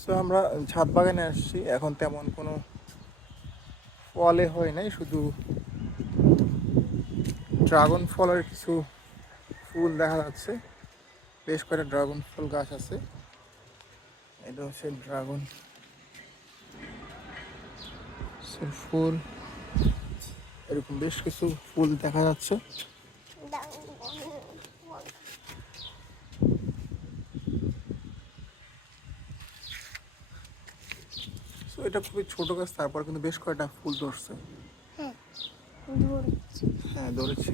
So আমরা ছাদ বাগানে আসছি, এখন তেমন কোনো ফলে হয় নাই, শুধু ড্রাগন ফলের কিছু ফুল দেখা যাচ্ছে। বেশ কয়েকটা ড্রাগন ফল গাছ আছে। এটা হচ্ছে ড্রাগন ফুল, এরকম বেশ কিছু ফুল দেখা যাচ্ছে। সো এটা খুবই ছোট গাছ, তারপর কিন্তু বেশ কয়েকটা ফুল ধরছে। হ্যাঁ ধরেছি। হ্যাঁ ধরেছে।